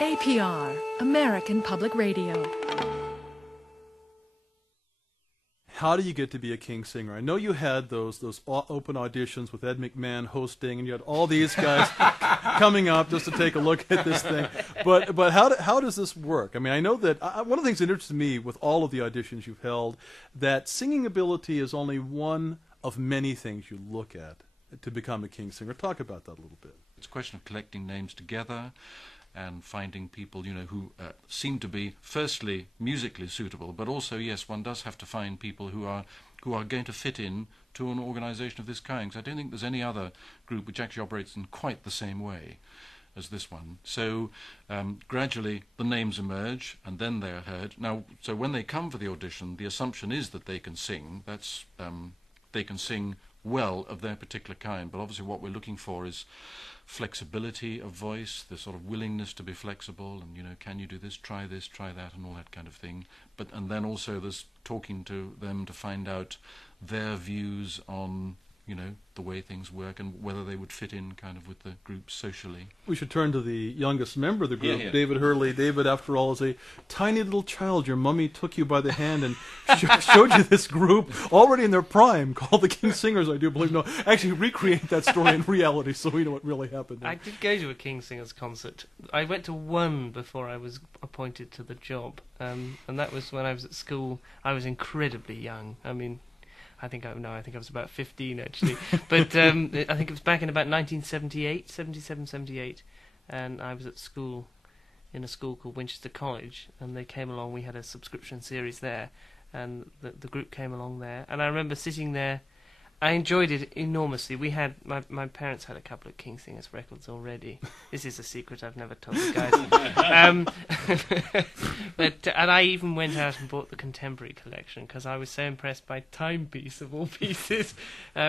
APR, American Public Radio. How do you get to be a King singer? I know you had those open auditions with Ed McMahon hosting, and you had all these guys coming up just to take a look at this thing. But how does this work? I mean, I know that one of the things that interests me with all of the auditions you've held, that singing ability is only one of many things you look at to become a King singer. Talk about that a little bit. It's a question of collecting names together and finding people, you know, who seem to be, firstly, musically suitable, but also, yes, one does have to find people who are going to fit in to an organisation of this kind. Because I don't think there's any other group which actually operates in quite the same way as this one. So gradually the names emerge, and then they are heard. Now, so when they come for the audition, the assumption is that they can sing. That's they can sing well of their particular kind. But obviously, what we're looking for is flexibility of voice, the sort of willingness to be flexible, and, you know, can you do this, try that, and all that kind of thing. And then also there's talking to them to find out their views on, you know, the way things work and whether they would fit in kind of with the group socially. We should turn to the youngest member of the group, Yeah. David Hurley. David, after all, is a tiny little child. Your mummy took you by the hand and showed you this group already in their prime called the King Singers, I do believe. No, actually recreate that story in reality so we know what really happened. I did go to a King Singers concert. I went to one before I was appointed to the job, and that was when I was at school. I was incredibly young. I mean, I think I was about 15 actually, but I think it was back in about 1978, 77, 78, and I was at school, in a school called Winchester College, and they came along. We had a subscription series there, and the group came along there, and I remember sitting there. I enjoyed it enormously. We had my parents had a couple of King Singers records already. This is a secret I've never told you guys. And I even went out and bought the contemporary collection because I was so impressed by Timepiece of all pieces,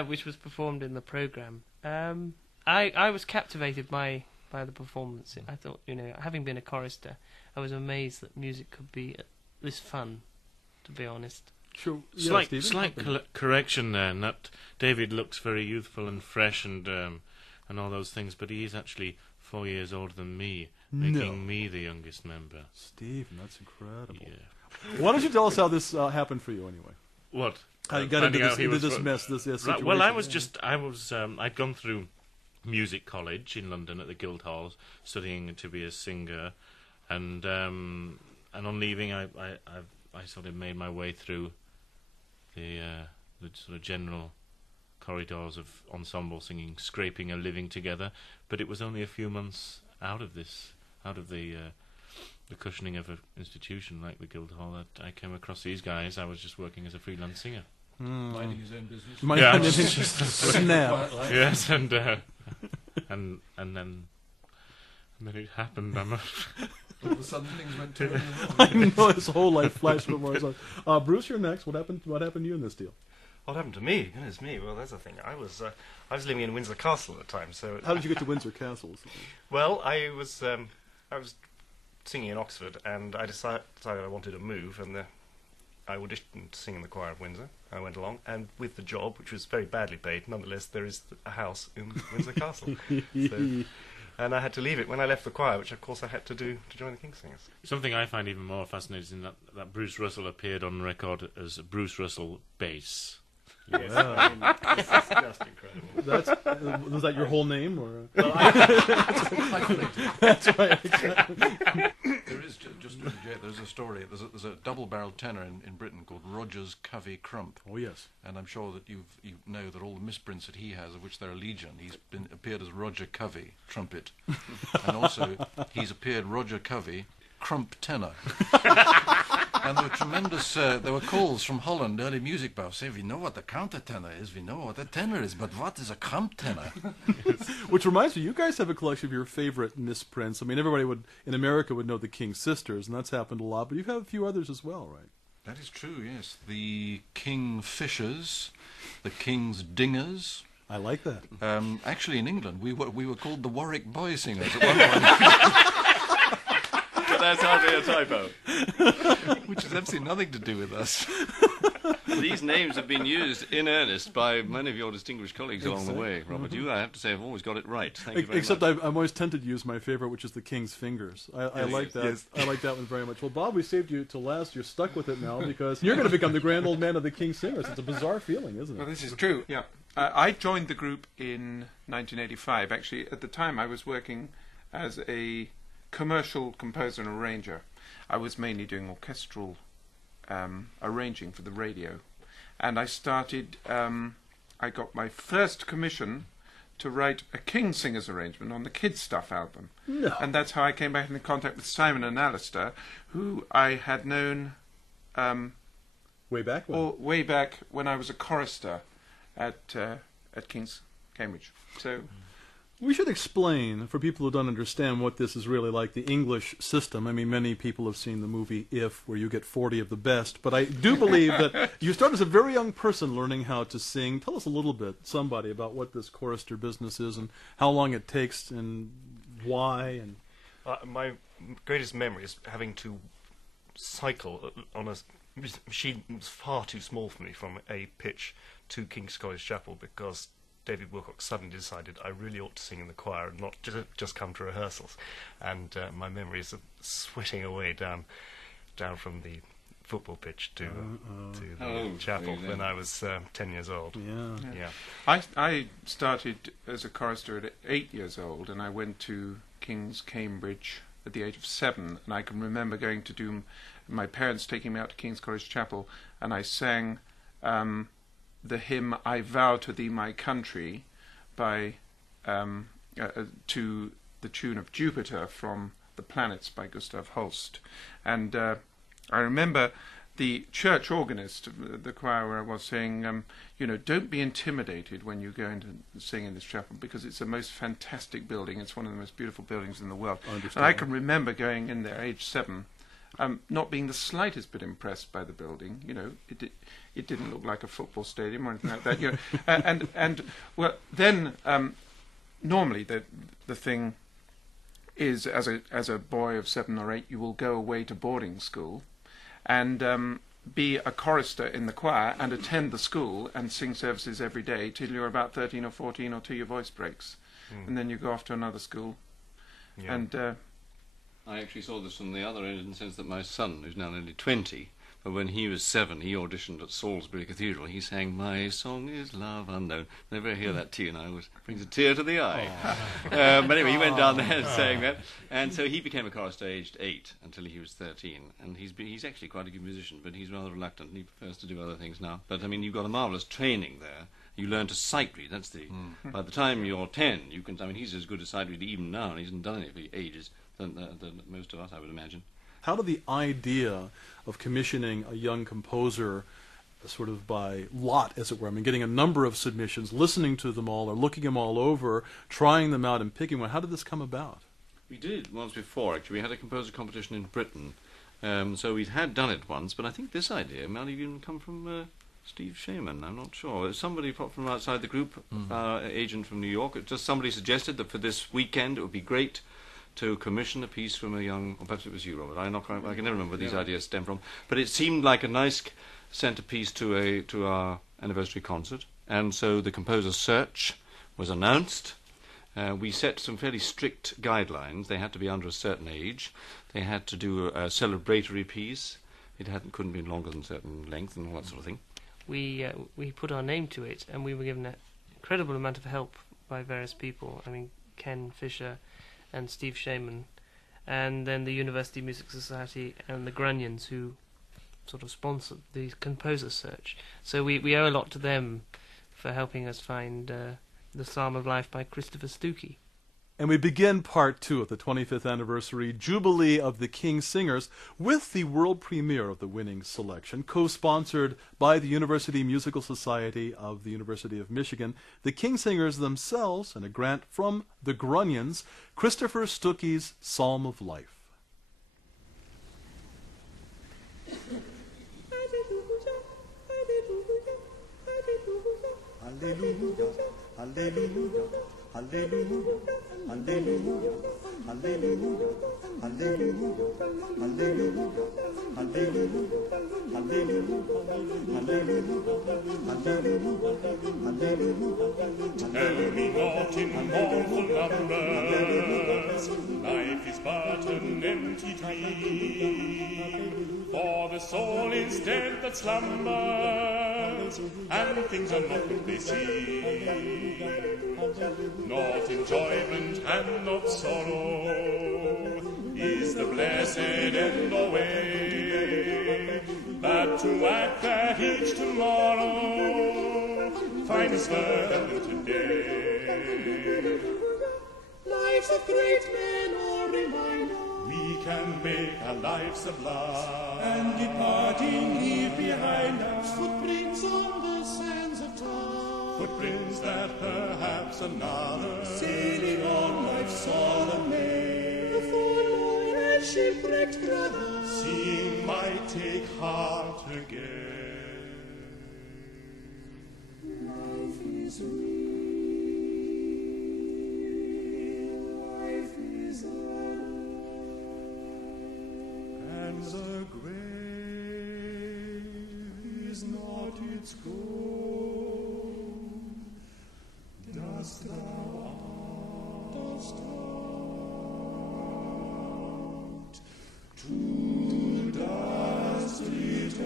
which was performed in the program. I was captivated by the performance. I thought, you know, having been a chorister, I was amazed that music could be this fun. To be honest. Sure. Slight correction there, in that David looks very youthful and fresh and all those things, but he is actually 4 years older than me, making me the youngest member. Stephen, that's incredible. Yeah. Why don't you tell us how this happened for you anyway? What? How you got into this mess, this situation? Right, well, I'd gone through music college in London at the Guildhall, studying to be a singer, and on leaving, I sort of made my way through the sort of general corridors of ensemble singing, scraping a living together. But it was only a few months out of the cushioning of an institution like the Guildhall that I came across these guys. I was just working as a freelance singer. Minding his own business. Yeah, snap. Yes, and then it happened. All of a sudden things went terribly wrong. I know, his whole life flashed before his eyes. Bruce, you're next. What happened to you in this deal? What happened to me? Goodness me. Well, that's the thing. I was living in Windsor Castle at the time. So how did you get to Windsor Castle? Well, I was singing in Oxford, and I decided I wanted to move, and I auditioned to sing in the choir of Windsor. I went along, and with the job, which was very badly paid, nonetheless, there is a house in Windsor Castle. And I had to leave it when I left the choir, which of course I had to do to join the King Singers. Something I find even more fascinating is that Bruce Russell appeared on record as Bruce Russell Bass. Yes, I mean, this is just incredible. Was that your whole name, or? Well, That's right. Exactly. There is there's a story. There's a double-barreled tenor in Britain called Rogers Covey Crump. Oh yes. And I'm sure that you know that all the misprints that he has, of which there are legion, he's appeared as Roger Covey trumpet, and also he's appeared Roger Covey Crump tenor. And there were tremendous, there were calls from Holland, early music buffs, say, we know what the countertenor is, we know what the tenor is, but what is a crump tenor? Which reminds me, you guys have a collection of your favorite misprints. I mean, everybody in America would know the King's Sisters, and that's happened a lot, but you have a few others as well, right? That is true, yes. The King Fishers, the King's Dingers. I like that. Actually, in England, we were called the Warwick Boy Singers at one point. That's hardly a typo. Which has absolutely nothing to do with us. These names have been used in earnest by many of your distinguished colleagues along the way, Robert. You, I have to say, have always got it right. Thank you very Except much. I'm always tempted to use my favorite, which is the King's Fingers. I like that. Yes. I like that one very much. Well, Bob, we saved you till last. You're stuck with it now because you're going to become the grand old man of the King's Singers. It's a bizarre feeling, isn't Well, it? this is true. Yeah, I joined the group in 1985. Actually, at the time, I was working as a commercial composer and arranger. I was mainly doing orchestral arranging for the radio, and I started. I got my first commission to write a King Singers arrangement on the Kids Stuff album, and that's how I came back into contact with Simon and Alistair, who I had known Way back when? way back when I was a chorister at King's Cambridge. So. We should explain, for people who don't understand, what this is really like, the English system. I mean, many people have seen the movie If, where you get 40 of the best. But I do believe that you start as a very young person learning how to sing. Tell us a little bit, somebody, about what this chorister business is and how long it takes and why. And my greatest memory is having to cycle on a machine that was far too small for me from a pitch to King's College Chapel because David Wilcox suddenly decided I really ought to sing in the choir and not just come to rehearsals. And my memories of sweating away down from the football pitch to the chapel when I was 10 years old. yeah. I started as a chorister at 8 years old, and I went to King's Cambridge at the age of 7, and I can remember going to do my parents taking me out to King's College Chapel, and I sang the hymn "I Vow to Thee, My Country" by to the tune of Jupiter from The Planets by Gustav Holst. And I remember the church organist of the choir where I was saying, don't be intimidated when you go in to sing in this chapel because it's the most fantastic building. It's one of the most beautiful buildings in the world. And I can remember going in there, age 7, not being the slightest bit impressed by the building. It didn't look like a football stadium or anything like that. And well, then normally the thing is, as a boy of 7 or 8, you will go away to boarding school and be a chorister in the choir and attend the school and sing services every day till you're about 13 or 14 or till your voice breaks, and then you go off to another school. Yeah. And I actually saw this from the other end in the sense that my son, who's now nearly 20, but when he was 7, he auditioned at Salisbury Cathedral. He sang, "My song is love unknown." Whenever I hear that tune, it brings a tear to the eye. But anyway, he went down there and sang that. And so he became a chorister aged 8 until he was 13. And he's actually quite a good musician, but he's rather reluctant. He prefers to do other things now. But, I mean, you've got a marvellous training there. You learn to sight read. That's the... By the time you're 10, you can... I mean, he's as good a sight reader even now, and he hasn't done it for ages than most of us, I would imagine. How did the idea of commissioning a young composer sort of by lot, as it were, I mean, getting a number of submissions, listening to them all or looking them all over, trying them out and picking one, how did this come about? We did once before, actually. We had a composer competition in Britain. So we'd done it once, but I think this idea might have even come from Steve Shaman, I'm not sure. Somebody from outside the group, our agent from New York, just somebody suggested that for this weekend it would be great to commission a piece from a young, or perhaps it was you, Robert. I can never remember where these ideas stem from. But it seemed like a nice centerpiece to our anniversary concert. And so the composer search was announced. We set some fairly strict guidelines. They had to be under a certain age. They had to do a celebratory piece. It couldn't be longer than a certain length and all that sort of thing. We put our name to it, and we were given an incredible amount of help by various people. I mean, Ken Fisher and Steve Shaman, and then the University Music Society and the Grunions, who sort of sponsored the composer search. So we owe a lot to them for helping us find The Psalm of Life by Christopher Stuckey. And we begin part 2 of the 25th anniversary Jubilee of the King Singers with the world premiere of the winning selection, co-sponsored by the University Musical Society of the University of Michigan, the King Singers themselves, and a grant from the Grunions, Christopher Stuckey's Psalm of Life. Hallelujah, hallelujah, hallelujah, hallelujah, Tell me not in mournful numbers, life is but an empty dream. For the soul is dead that slumbers, and things are not what they seem. Not enjoyment and not sorrow is the blessed end or way, but to act that each tomorrow finds further than today. Life's a great man or reminder. We can make our lives sublime, and departing leave behind us footprints on the sands of time. Footprints that perhaps another, sailing on life's solemn main, the forlorn and shipwrecked brother, seeing might take heart again. Life is real, life is life, and the grave is not its goal. Dost thou out to dust returneth,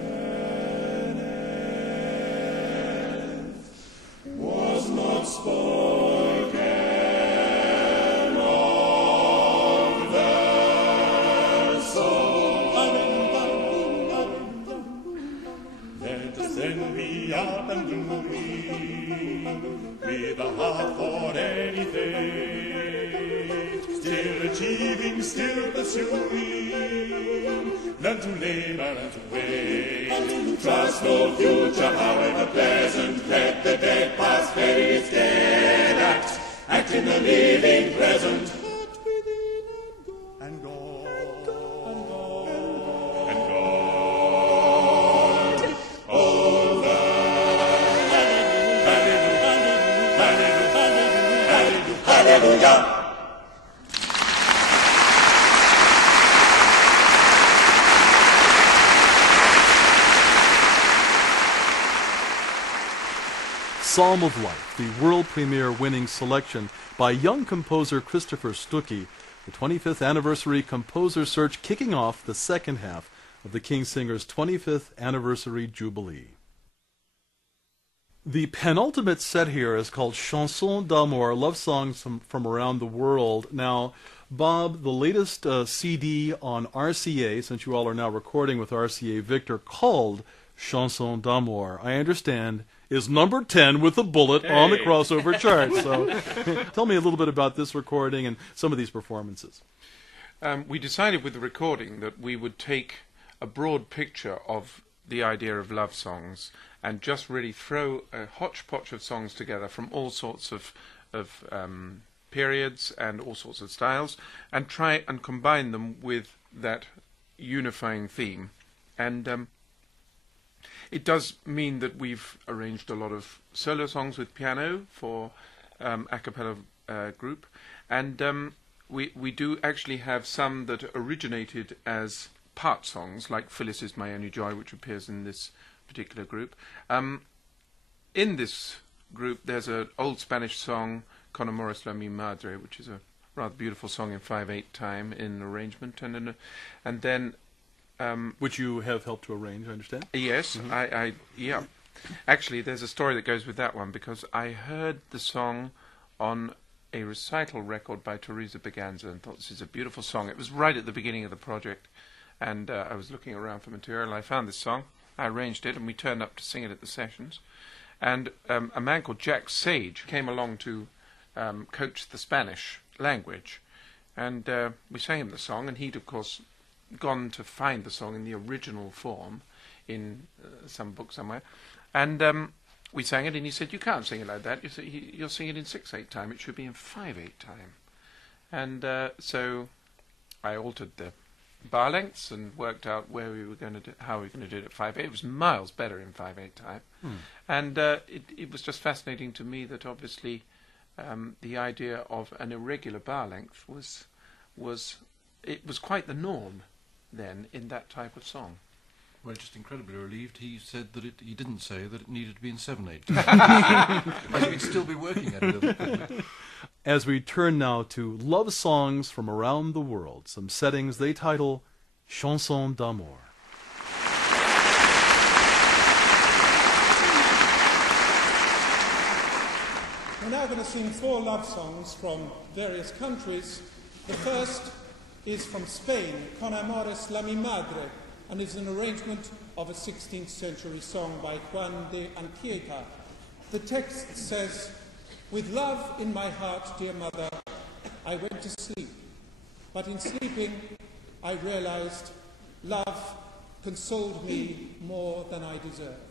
was not spoken of the soul. Let us then be up and moving, with a heart for anything, still achieving, still pursuing, learn to labor and to wait, trust no future, however pleasant, let the dead past bury its dead act in the living present, and God, and God, over. Hallelujah. Psalm of Life, the world premiere winning selection by young composer Christopher Stuckey, the 25th anniversary composer search kicking off the second half of the King Singer's 25th anniversary jubilee. The penultimate set here is called Chansons d'amour, love songs from around the world. Now, Bob, the latest CD on RCA, since you all are now recording with RCA Victor, called Chansons d'amour, I understand, is number 10 with a bullet on the crossover chart. So tell me a little bit about this recording and some of these performances. We decided with the recording that we would take a broad picture of the idea of love songs and just really throw a hodgepodge of songs together from all sorts of periods and all sorts of styles, and try and combine them with that unifying theme. And it does mean that we've arranged a lot of solo songs with piano for a cappella group, and we do actually have some that originated as part songs, like Phyllis Is My Only Joy, which appears in this particular group. In this group there's an old Spanish song, Con Amores La Mi Madre, which is a rather beautiful song in 5/8 time in arrangement, and then which you have helped to arrange, I understand? Yes, Mm-hmm. yeah. Actually, there's a story that goes with that one, because I heard the song on a recital record by Teresa Berganza and thought, this is a beautiful song. It was right at the beginning of the project, and I was looking around for material. I found this song, I arranged it, and we turned up to sing it at the sessions. And a man called Jack Sage came along to coach the Spanish language, and we sang him the song, and he'd, of course, gone to find the song in the original form in some book somewhere, and we sang it, and he said, you can't sing it like that, you'll sing it in 6/8 time, it should be in 5/8 time. And so I altered the bar lengths and worked out where we were going to how we were going to do it at 5/8. It was miles better in 5/8 time. And it was just fascinating to me that obviously the idea of an irregular bar length was was quite the norm then in that type of song. We're just incredibly relieved he said that he didn't say that it needed to be in 7/8. Otherwise we'd still be working at it. As we turn now to love songs from around the world, some settings they title Chansons d'amour. We're now going to sing 4 love songs from various countries. The first is from Spain, Con Amores la mi madre, and is an arrangement of a 16th century song by Juan de Anchieta. The text says, "With love in my heart, dear mother, I went to sleep. But in sleeping, I realized love consoled me more than I deserved."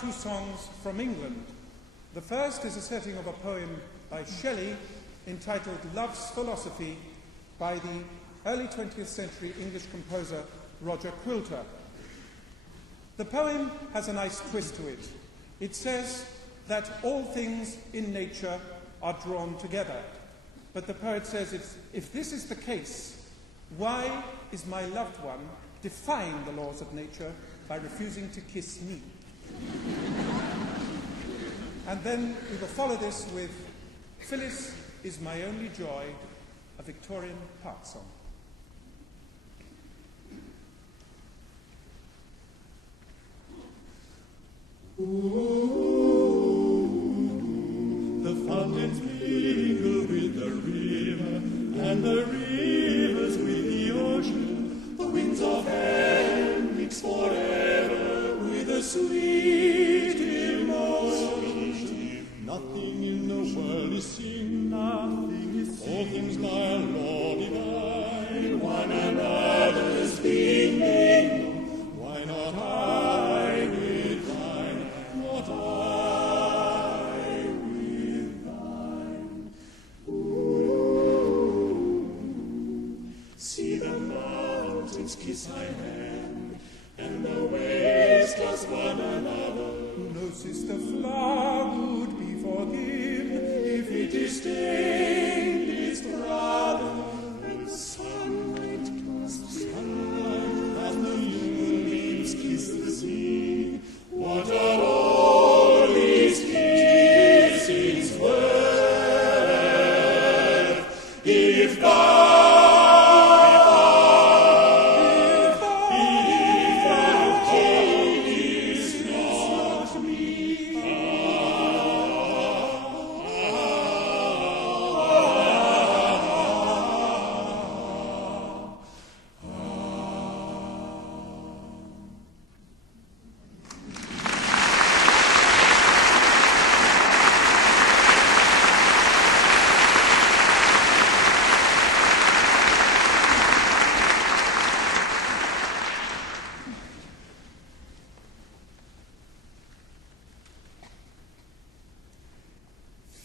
Two songs from England. The first is a setting of a poem by Shelley entitled Love's Philosophy by the early 20th century English composer Roger Quilter. The poem has a nice twist to it. It says that all things in nature are drawn together. But the poet says, if this is the case, why is my loved one defying the laws of nature by refusing to kiss me? And then we will follow this with Phyllis is My Only Joy, a Victorian part song. The fountains mingle with the river, and the rivers with the ocean. The winds of heaven mix forever with the sweet emotion. Nothing in the world is sin, nothing is sin. All things by law divine, one another's being made known. Why not I with thine? Not I with thine. Ooh. winds kiss thy hand, and the waves toss one another. No sister flower would be forgiven if it disdained its brother. And sunlight clasps sunlight, and the moonbeams kiss the sea. What are all these kisses worth, if thou holdest not me?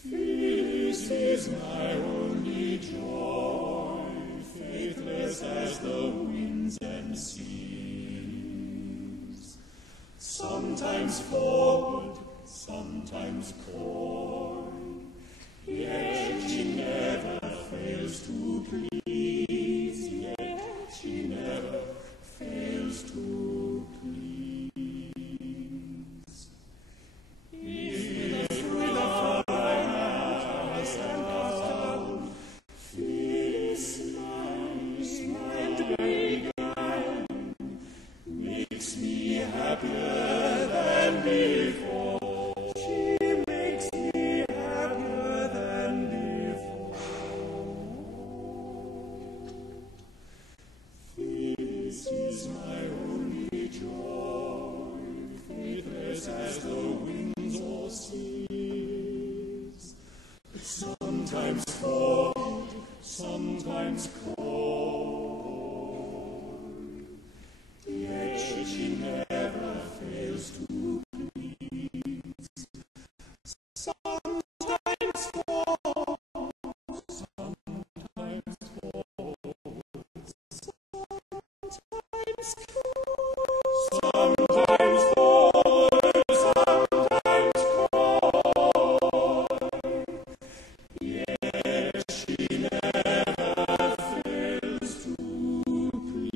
This is my only joy, faithless as the winds and seas. Sometimes forward, sometimes coy, yet she never fails to please, yet she never fails to please. If the thrill of eyes and custom, this smile and beguiling makes me happier than before. She makes me happier than before. This is my only joy, faithless as the winds or seas. Sometimes forward, sometimes coy, yet she never fails to please. Sometimes forward, sometimes forward, sometimes coy, sometimes forward, sometimes coy. Yet she never fails to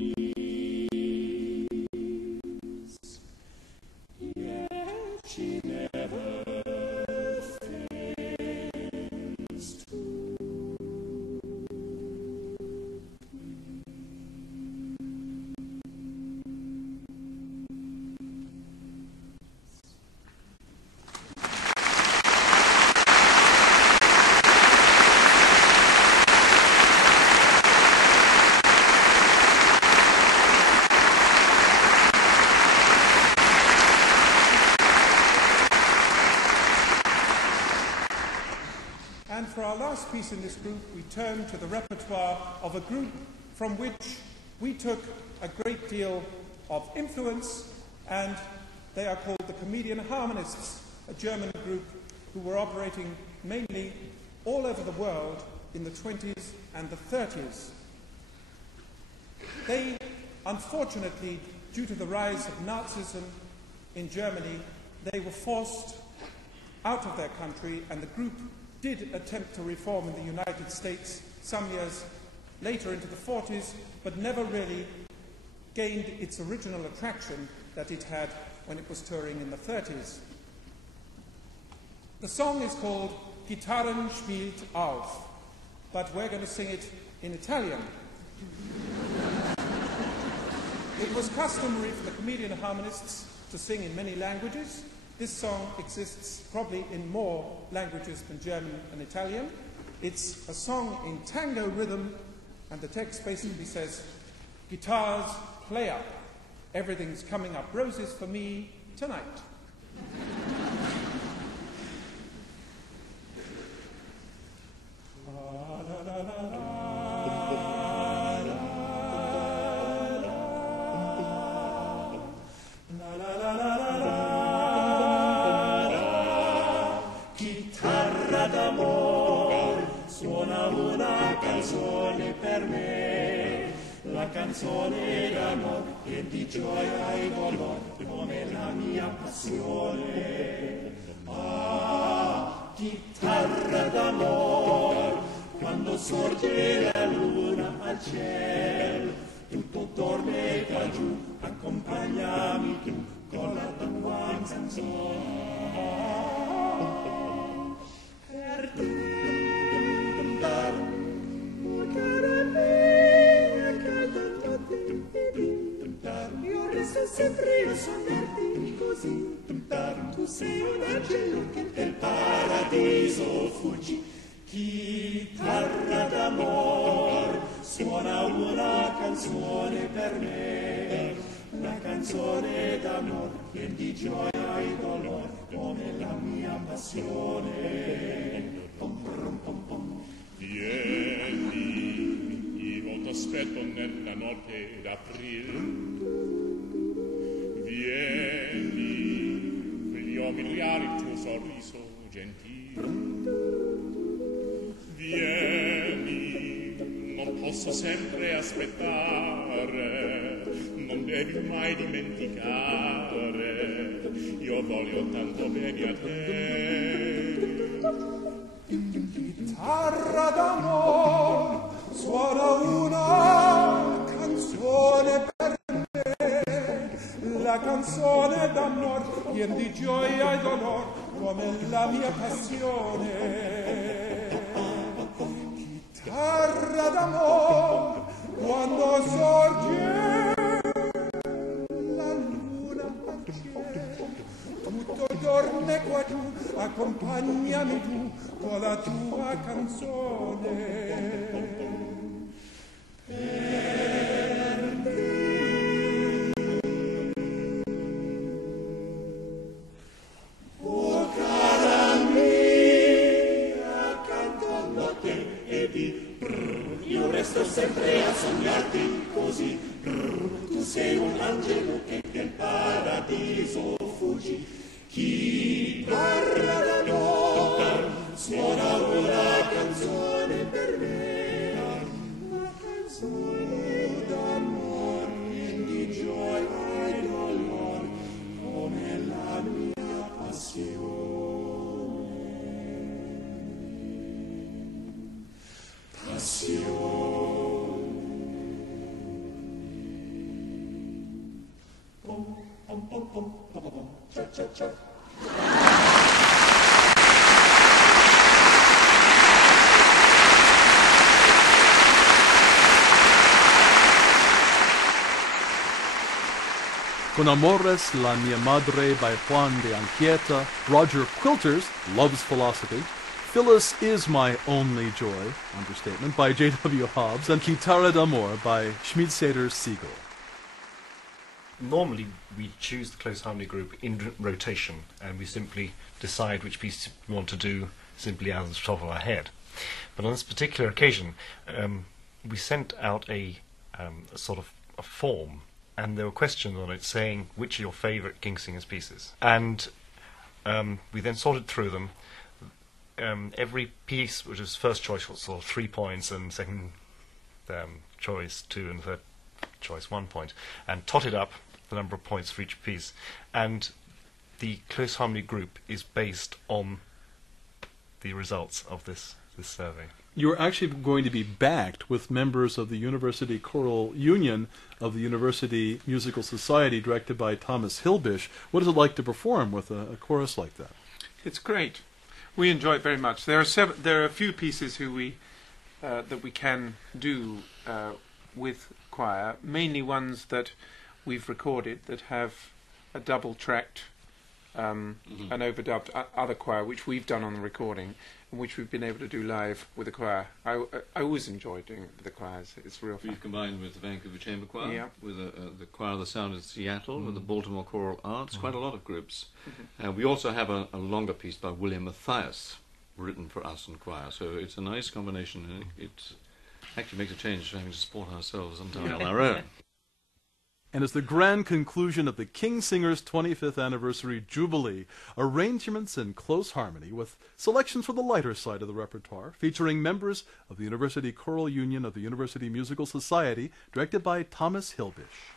please. Yet she never fails to And for our last piece in this group, we turn to the repertoire of a group from which we took a great deal of influence, and they are called the Comedian Harmonists, a German group who were operating mainly all over the world in the 20s and the 30s. They, unfortunately, due to the rise of Nazism in Germany, they were forced out of their country, and the group did attempt to reform in the United States some years later into the 40s, but never really gained its original attraction that it had when it was touring in the 30s. The song is called Gitarren spielt auf, but we're going to sing it in Italian. It was customary for the Comedian Harmonists to sing in many languages. This song exists probably in more languages than German and Italian. It's a song in tango rhythm, and the text basically says, guitars, play up. Everything's coming up roses for me tonight. Chitarra d'amore, suona una canzone per me. la canzone d'amor e di gioia e dolore come la mia passione. Ah, chitarra d'amor, quando sorge la luna al cielo, tutto torna giù, accompagnami tu con la tua canzone. Per io resto sempre a sognarti così. Tu sei un angelo che del paradiso fuggi. Chitarra d'amor, suona una canzone per me, una canzone d'amor, piena di gioia e dolore, come la mia passione. Pom, pom, pom, pom. Vieni, io t'aspetto nella notte d'aprile. Vieni, voglio mirare il tuo sorriso gentile. Vieni, non posso sempre aspettare, non devi mai dimenticare, io voglio tanto bene a te. Chitarra d'amor, suona una canzone per me, la canzone d'amor, piena di gioia e dolore, come la mia passione. Chitarra d'amor, quando sorge la luna al cielo, tutto dorme qua giù, accompagnami tu con la tua canzone. Per te. Oh cara mia, canto notte e di io resto sempre a sognarti così. Tu sei un angelo che del paradiso fuggi. Chitarra d'amor, suona una canzone per me, una canzone d'amor, piena di gioia e dolore, come la mia passione. Passione. Pom, pom, pom, pom, pom, pom, cha, cha, cha. Con Amores La Mia Madre by Juan de Anchieta, Roger Quilter's Love's Philosophy, Phyllis Is My Only Joy, understatement, by J.W. Hobbs, and Chitarra d'Amor by Schmidt-Seder Siegel. Normally we choose the close harmony group in rotation, and we simply decide which piece we want to do simply out of the top of our head. But on this particular occasion, we sent out a sort of a form, and there were questions on it saying which are your favourite King Singers pieces. And we then sorted through them. Every piece, which was first choice, was sort of 3 points, and second choice 2, and third choice 1 point, and totted up the number of points for each piece. And the close harmony group is based on the results of this survey. You're actually going to be backed with members of the University Choral Union of the University Musical Society, directed by Thomas Hilbish. What is it like to perform with a chorus like that? It's great. We enjoy it very much. There are a few pieces that we can do with choir, mainly ones that we've recorded that have a double-tracked an overdubbed other choir, which we've done on the recording, and which we've been able to do live with the choir. I always enjoy doing it with the choirs. It's real fun. We've combined with the Vancouver Chamber Choir, yeah, with the Choir of the Sound in Seattle, with the Baltimore Choral Arts, quite a lot of groups. We also have a longer piece by William Matthias, written for us and choir, so it's a nice combination, and it actually makes a change from having to support ourselves sometimes on our own. and is the grand conclusion of the King Singers 25th Anniversary Jubilee. Arrangements in close harmony with selections for the lighter side of the repertoire, featuring members of the University Choral Union of the University Musical Society, directed by Thomas Hilbish.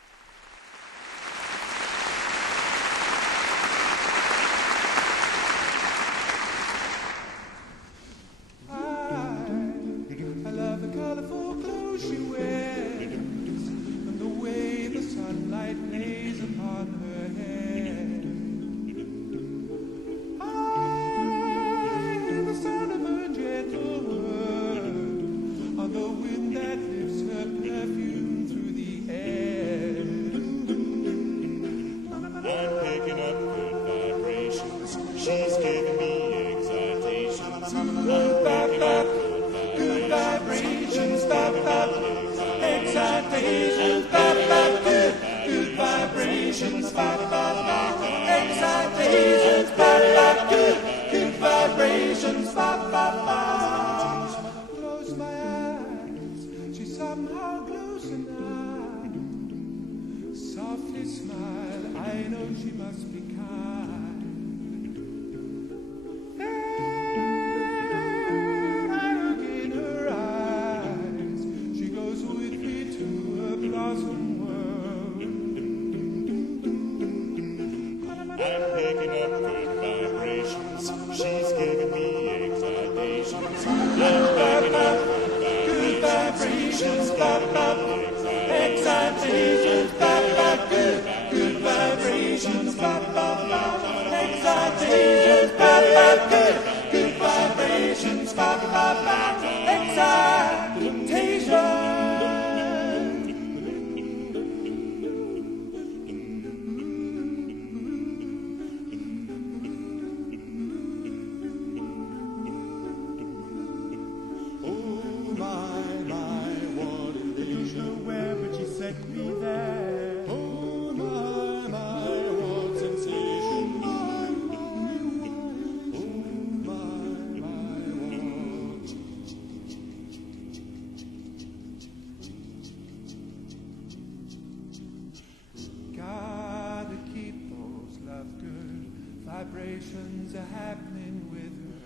Vibrations are happening with her.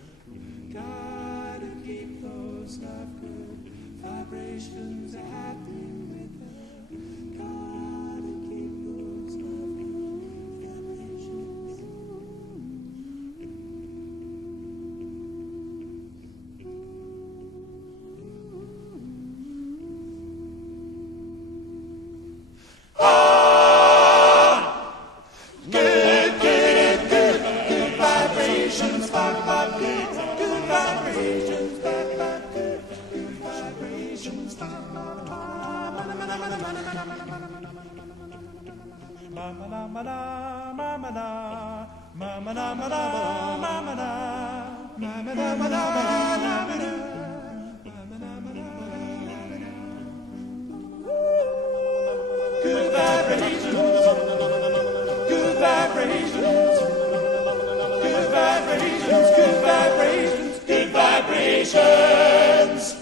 Gotta keep those love good. Vibrations are happening with her. Gotta keep those love good. Vibrations. Good vibrations, good vibrations, good vibrations, good vibrations, good vibrations.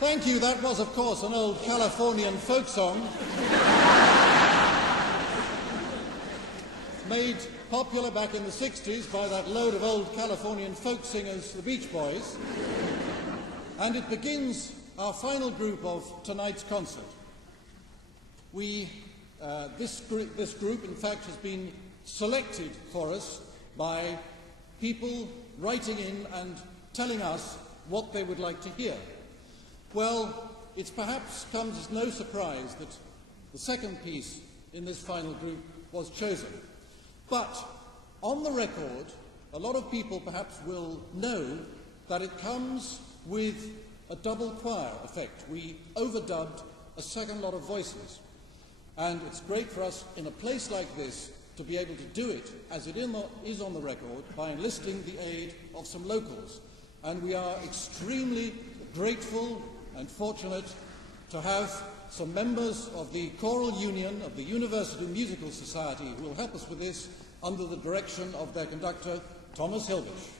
Thank you. That was, of course, an old Californian folk song. Made popular back in the 60s by that load of old Californian folk singers, the Beach Boys. And it begins our final group of tonight's concert. This group, in fact, has been selected for us by people writing in and telling us what they would like to hear. Well, it perhaps comes as no surprise that the second piece in this final group was chosen. But on the record, a lot of people perhaps will know that it comes with a double choir effect. We overdubbed a second lot of voices. And it's great for us in a place like this to be able to do it as it is on the record by enlisting the aid of some locals. And we are extremely grateful and fortunate to have some members of the Choral Union of the University Musical Society who will help us with this under the direction of their conductor, Thomas Hilbish.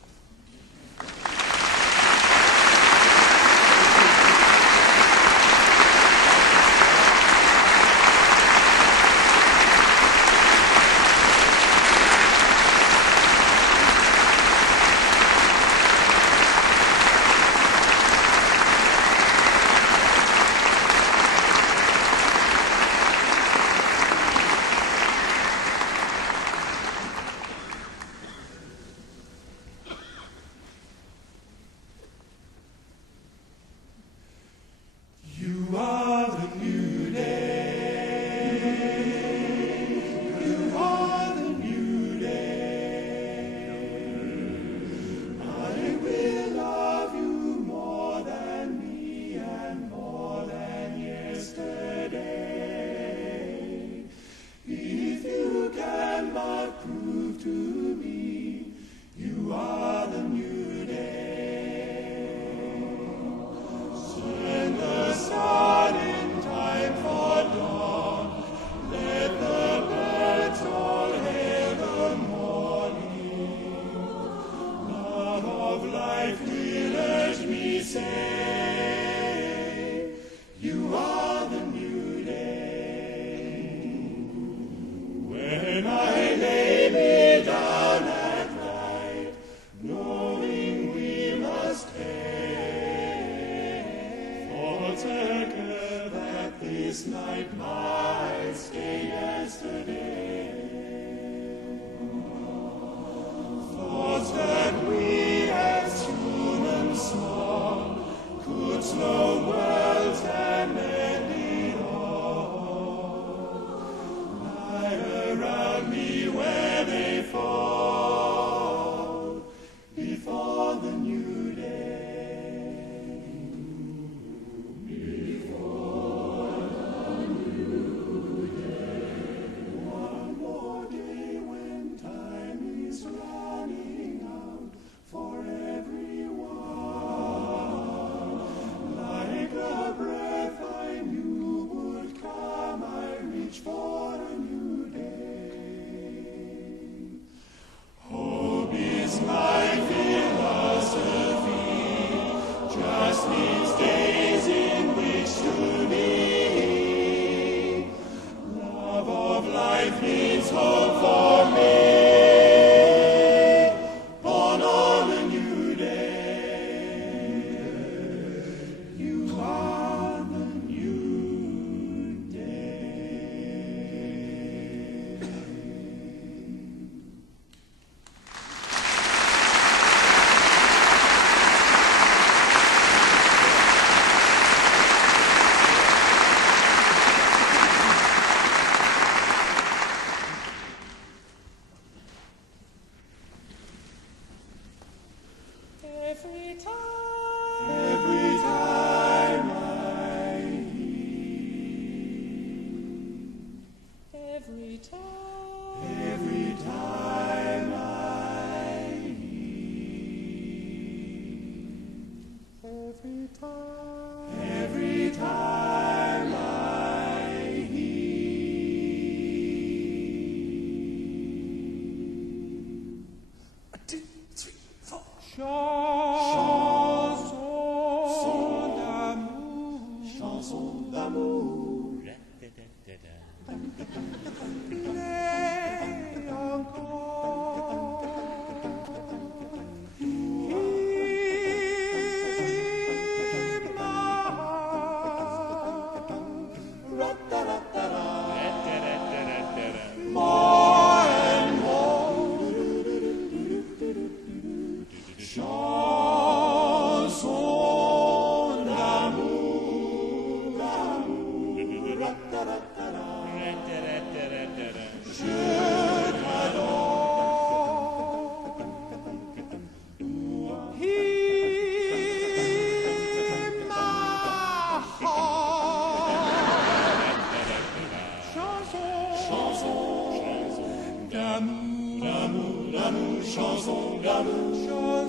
d'amour, d'amour, chanson d'amour, chanson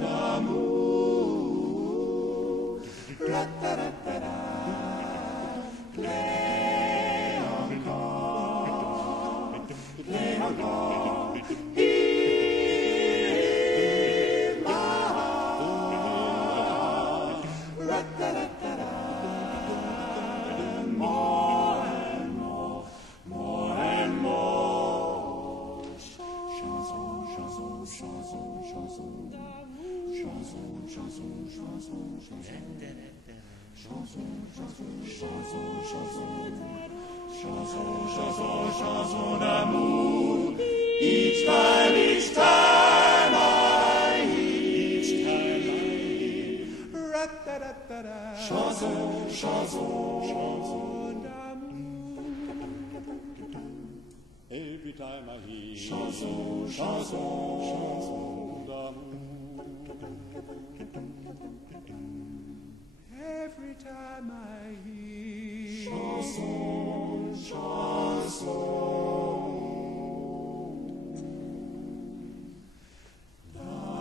d'amour. Ra-ta-ra-ta-ra, play encore, play encore. Hear my heart, ra-ta-ra-ta-ra, more and more, more and more. Chanson, chanson, chanson, chanson d'amour, chanson, chanson, chanson, chanson. Chanson, chanson, chanson, chanson, chanson, chanson, chanson d'amour. Each time I hear, ra-ta-ra-ta-ra. Chanson, chanson, chanson d'amour. Every time I hear, chanson, chanson, chanson d'amour. Every time I hear, chanson, chanson d'amour,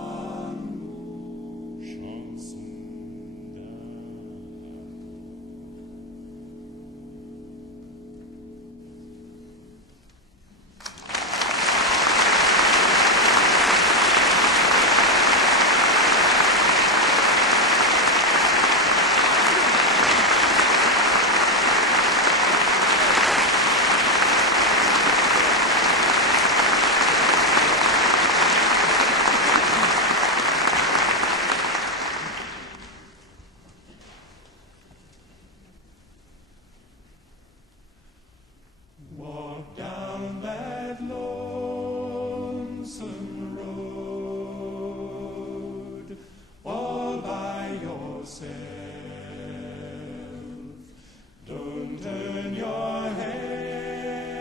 chanson d'amour. Walk down that lonesome road all by yourself. Don't turn your head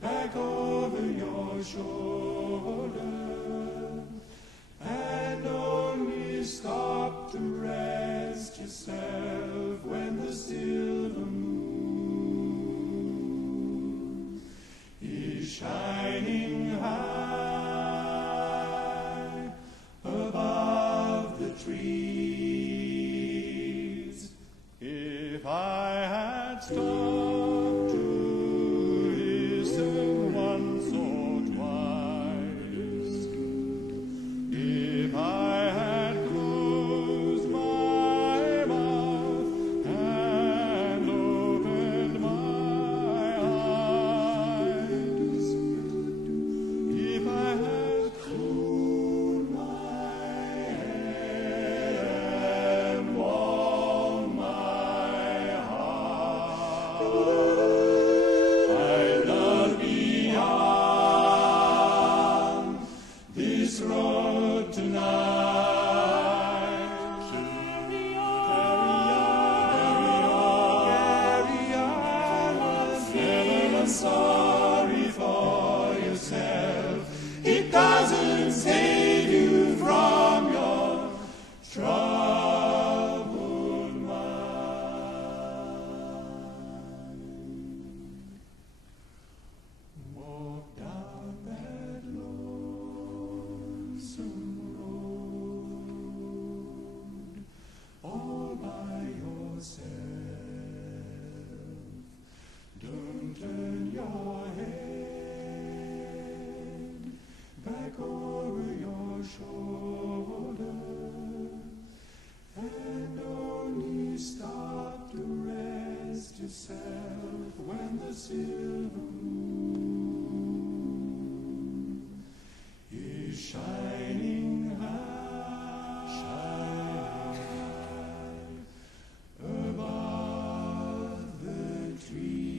back over your shoulder, and only stop to rest yourself when the silver moon is shining high above the trees. If I had stopped to listen once or twice, if I had closed my mouth and opened my eyes, if I had cooled my head and warmed my heart, I'd not be on this road tonight. Carry on, never sorry for yourself. It doesn't save you from your troubled mind. Walk down that lonesome road all by yourself. Don't turn your head back over your shoulder, and only stop to rest yourself when the silver moon is shining high above the trees.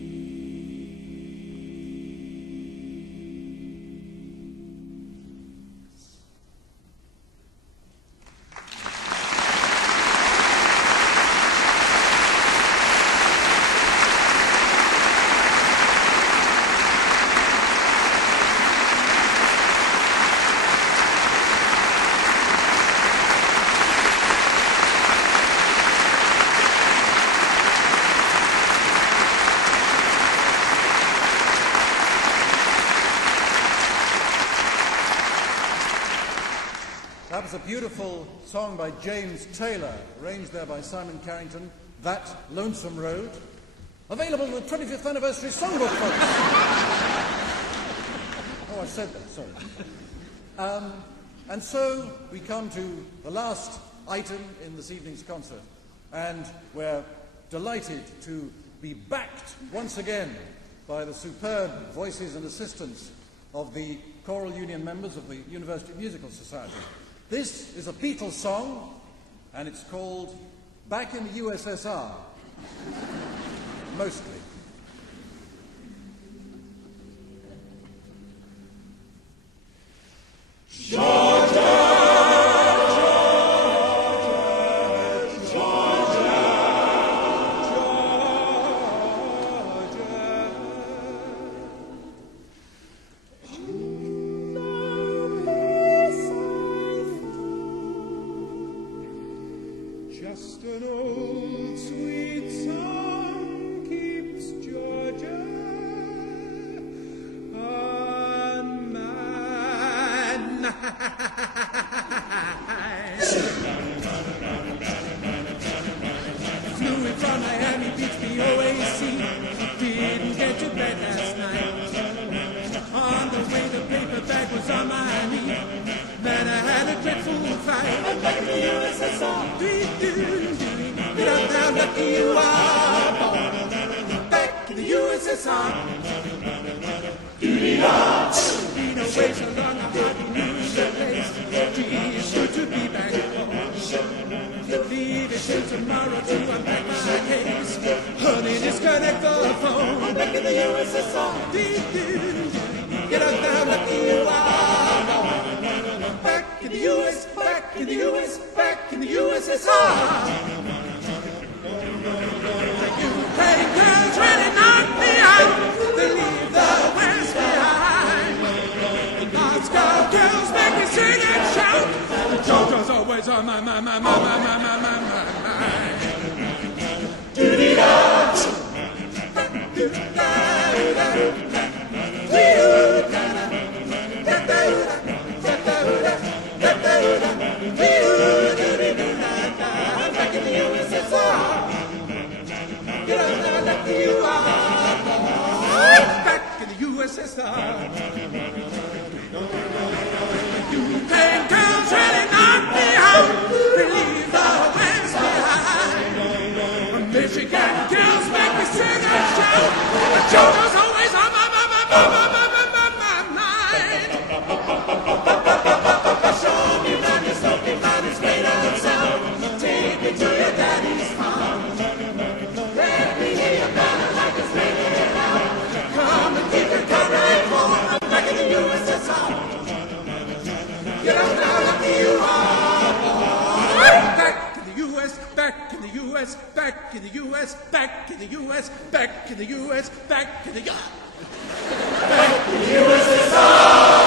a beautiful song by James Taylor, arranged there by Simon Carrington, That Lonesome Road. Available in the 25th anniversary songbook, folks. Oh, I said that, sorry. And so we come to the last item in this evening's concert, and we're delighted to be backed once again by the superb voices and assistance of the choral union members of the University Musical Society. This is a Beatles song, and it's called Back in the USSR, mostly. Just an old sweet song keeps Georgia on my mind. Flew in from Miami Beach, BOAC. Didn't get to bed last night. On the way, the paper bag was on my knee. Then I had a dreadful fight. I'm back in the USSR. Get up now, lucky you are. Back in the USSR. Been away so long, I hardly knew the place. Gee, it's good to be back home. Leave it till tomorrow to unpack my case. Honey, disconnect the phone. I'm back in the USSR. Get up now, lucky you are. Back in the US, back in the US, back in the USSR. Hey, girls really knock me out. They leave the West behind. Moscow girls make me sing and shout. JoJo's always on my mind. Do-dee-da. Back in the USSR. Get up now, lucky you are. Back in the USSR. UK girls really knock me out. They leave the West behind. Michigan girls make me sing and shout. JoJo's always on my mind. Show me round your smoky mountains way down south. Take me to your daddy's farm. Let me hear your banner like it's raining out. Come and keep your car right home. I'm back in the USSR. Get out now, lucky you are. Back in the US, back in the US, back in the US, back in the US, back in the US, back in the US. Back in the USSR.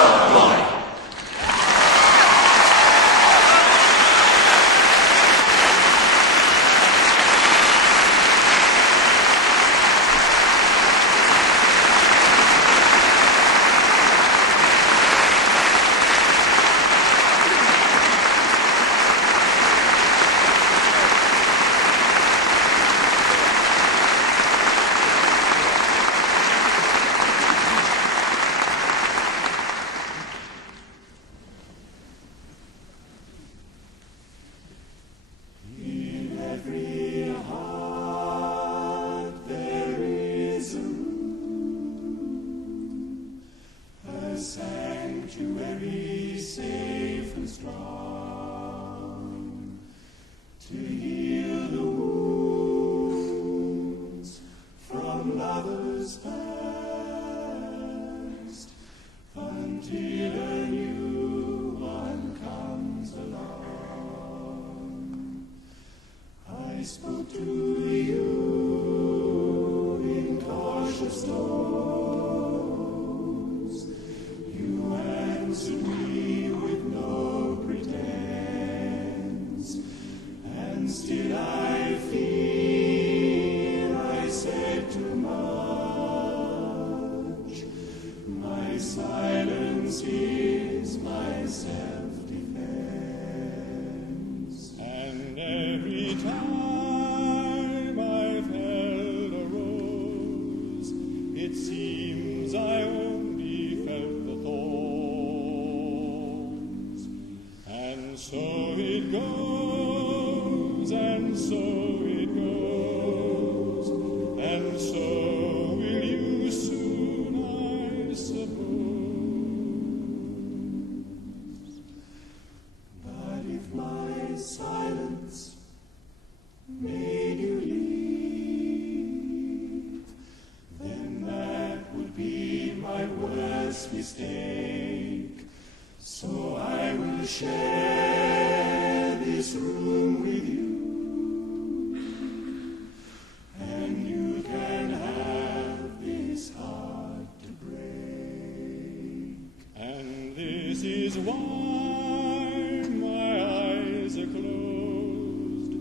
This is why my eyes are closed.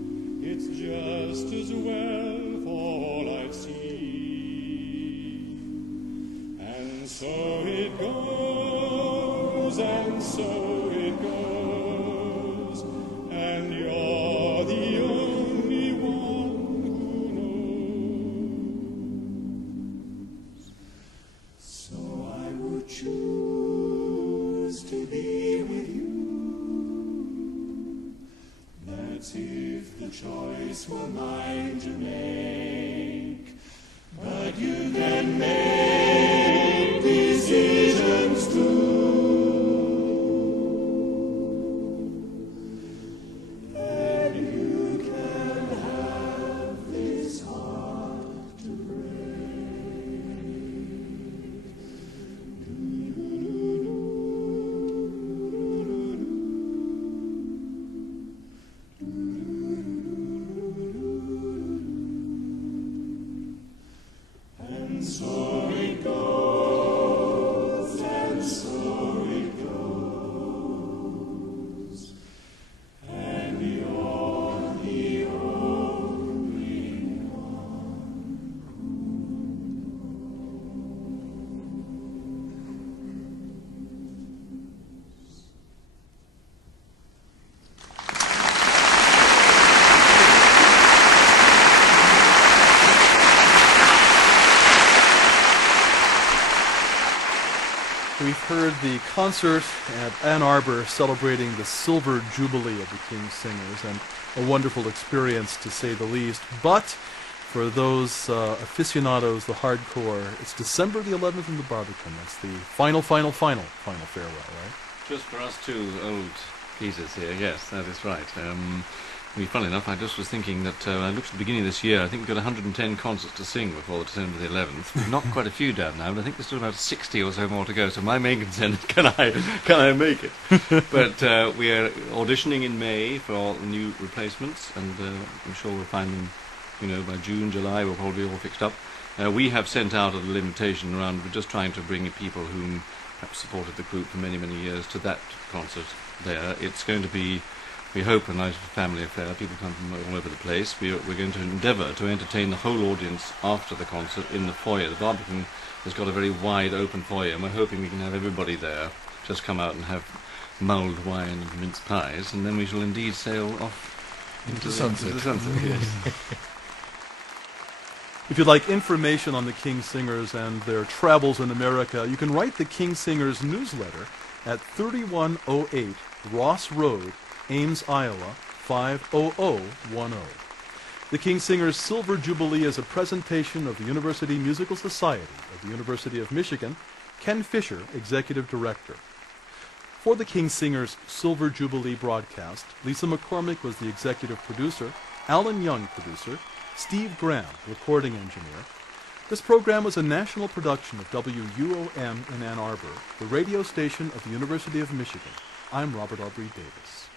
It's just as well for all I'd see. And so it goes, and so it goes, and you're the only one who knows. So I would choose to be with you. That's if the choice were mine to make. But you can make decisions too. And you can have this heart to And so it goes, and so it goes, and you're the only one who knows. We've heard the concert at Ann Arbor celebrating the Silver Jubilee of the King's Singers, and a wonderful experience to say the least. But for those aficionados, the hardcore, it's December the 11th in the Barbican. That's the final farewell, right? Just for us two old geezers here, yes, that is right. Funnily enough, I just was thinking that I looked at the beginning of this year. I think we've got 110 concerts to sing before December the 11th. We've knocked quite a few down now, but I think there's still about 60 or so more to go. So my main concern is, can I make it? But we are auditioning in May for all the new replacements, and I'm sure we'll find them, by June, July. We'll probably be all fixed up. We have sent out a little invitation around. We're just trying to bring people whom perhaps supported the group for many, many years to that concert there. It's going to be, we hope, a nice family affair. People come from all over the place. We're going to endeavour to entertain the whole audience after the concert in the foyer. The Barbican has got a very wide open foyer, and we're hoping we can have everybody there. Just come out and have mulled wine and mince pies, and then we shall indeed sail off into the sunset. Yes. If you'd like information on the King Singers and their travels in America, you can write the King Singers newsletter at 3108 Ross Road, Ames, Iowa, 50010. The King Singers Silver Jubilee is a presentation of the University Musical Society of the University of Michigan. Ken Fisher, Executive Director. For the King Singers Silver Jubilee broadcast, Lisa McCormick was the executive producer, Alan Young producer, Steve Graham, recording engineer. This program was a national production of WUOM in Ann Arbor, the radio station of the University of Michigan. I'm Robert Aubrey Davis.